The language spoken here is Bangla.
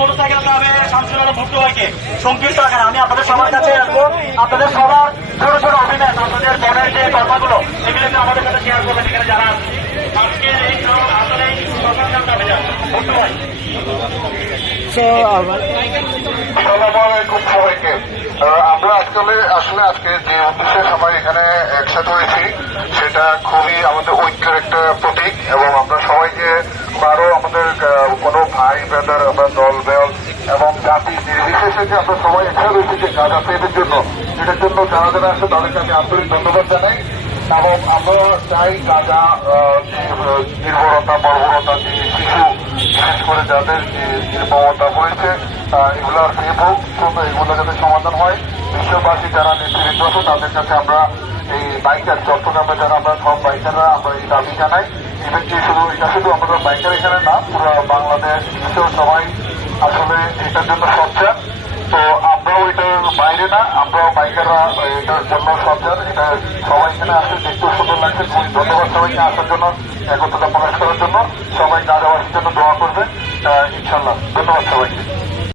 মোটরসাইকেল ক্লাবে শামসুল আলম ভুট্টো ভাইকে সংক্ষিপ্ত আকারে আমি আপনাদের সবার কাছে আসবো। আপনাদের সবার ছোট ছোট অভিনয়, আপনাদের মনের যে কথাগুলো এগুলোকে আমাদের কাছে শেয়ার করবেন এখানে যারা আজকের এই আসলে ভুট্টো ভাই। আসসালামালাইকুম সবাইকে। আমরা আসলে আজকে যে উদ্দেশ্যে সবাই এখানে একসাথে হয়েছি সেটা খুবই আমাদের ঐক্যের একটা প্রতীক, এবং আমরা সবাইকে আরো আমাদের কোনো ভাই ব্রাদার আমরা দল বেল এবং জাতি নির্বিশেষে যে আমরা সবাই একসাথে হয়েছি যে গাঁজা পেটের জন্য, এটার জন্য যারা যারা আসে তাদেরকে আমি আন্তরিক ধন্যবাদ জানাই। এবং আমরা চাই গাঁজা নির্ভরতা বর্বরতা যে শিশু বিশেষ করে যাদের যে নির্মমতা হয়েছে এগুলোর এগুলো যাতে সমাধান হয়। বিশ্ববাসী যারা নেতৃবৃন্দ আছে তাদের কাছে আমরা এই বাইকার চট্টগ্রামে যারা আমরা সব বাইকাররা আমরা এই দাবি জানাই। এটা শুধু আমাদের বাইকার এখানে না, পুরো বাংলাদেশ বিশ্ব সবাই আসলে এটার জন্য সচ্চার। তো আমরাও এটার বাইরে না, আমরাও বাইকাররা এটার জন্য সচ্চার। এটা সবাই এখানে আসলে দেখতেও সুন্দর লাগছে। খুবই ধন্যবাদ সবাইকে আসার জন্য, একত্রতা প্রকাশ করার জন্য। সবাই গাজাবাসীর জন্য দোয়া করবে ইনশাল্লাহ। ধন্যবাদ সবাই।